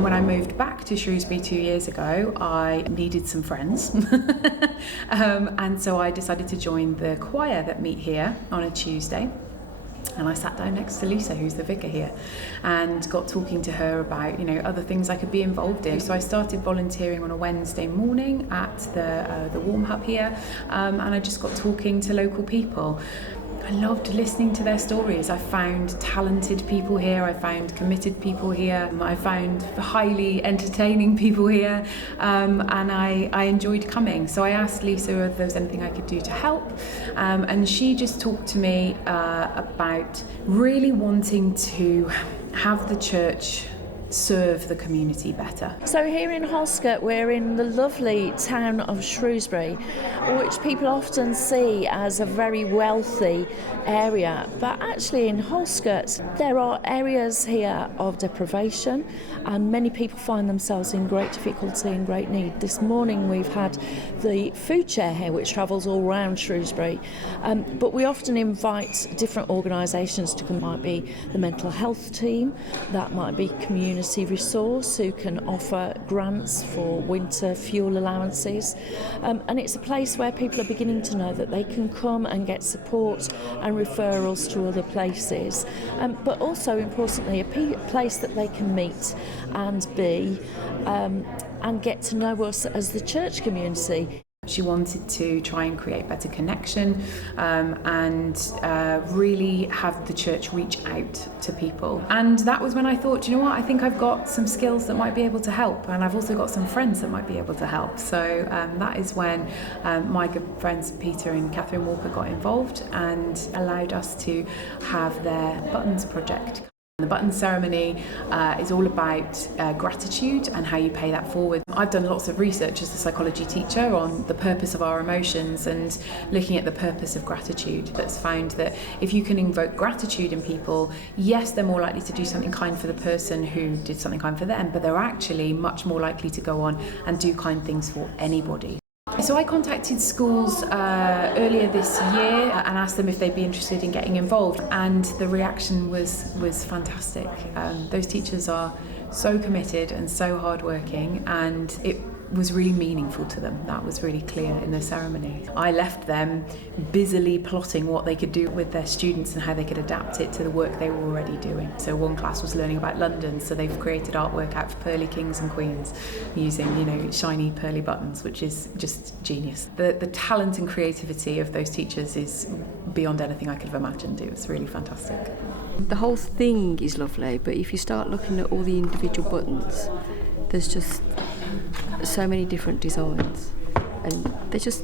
When I moved back to Shrewsbury 2 years ago, I needed some friends. And so I decided to join the choir that meet here on a Tuesday. And I sat down next to Lisa, who's the vicar here, and got talking to her about, other things I could be involved in. So I started volunteering on a Wednesday morning at the warm hub here, and I just got talking to local people. I loved listening to their stories. I found talented people here, I found committed people here, I found highly entertaining people here, and I enjoyed coming. So I asked Lisa if there was anything I could do to help, and she just talked to me about really wanting to have the church serve the community better. So here in Harlescott, we're in the lovely town of Shrewsbury, which people often see as a very wealthy area, but actually in Harlescott there are areas here of deprivation, and many people find themselves in great difficulty and great need. This morning we've had the food chair here, which travels all around Shrewsbury, but we often invite different organisations to come. It might be the mental health team, that might be community resource, who can offer grants for winter fuel allowances, and it's a place where people are beginning to know that they can come and get support and referrals to other places, but also importantly a place that they can meet and be and get to know us as the church community. She wanted to try and create better connection and really have the church reach out to people. And that was when I thought, I think I've got some skills that might be able to help, and I've also got some friends that might be able to help. So that is when my good friends Peter and Catherine Walker got involved and allowed us to have their Buttons project. The Buttons ceremony is all about gratitude and how you pay that forward. I've done lots of research as a psychology teacher on the purpose of our emotions and looking at the purpose of gratitude. That's found that if you can invoke gratitude in people, yes, they're more likely to do something kind for the person who did something kind for them, but they're actually much more likely to go on and do kind things for anybody. So I contacted schools earlier this year and asked them if they'd be interested in getting involved, and the reaction was fantastic. Those teachers are so committed and so hardworking, and it was really meaningful to them. That was really clear in the ceremony. I left them busily plotting what they could do with their students and how they could adapt it to the work they were already doing. So one class was learning about London, so they've created artwork out for pearly kings and queens using, shiny pearly buttons, which is just genius. The talent and creativity of those teachers is beyond anything I could have imagined. It was really fantastic. The whole thing is lovely, but if you start looking at all the individual buttons, there's just so many different designs, and they just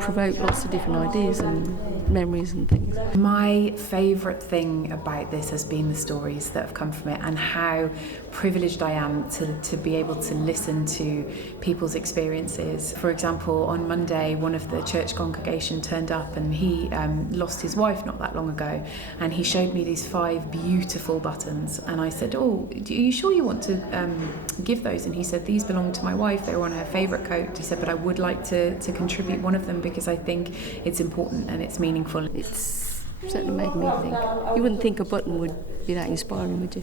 provoke lots of different ideas and memories and things. My favourite thing about this has been the stories that have come from it, and how privileged I am to be able to listen to people's experiences. For example, on Monday, one of the church congregation turned up, and he lost his wife not that long ago, and he showed me these 5 beautiful buttons, and I said, are you sure you want to give those? And he said, these belong to my wife, they were on her favourite coat. He said, but I would like to contribute one of them because I think it's important and it's meaningful. It's certainly made me think. You wouldn't think a button would be that inspiring, would you?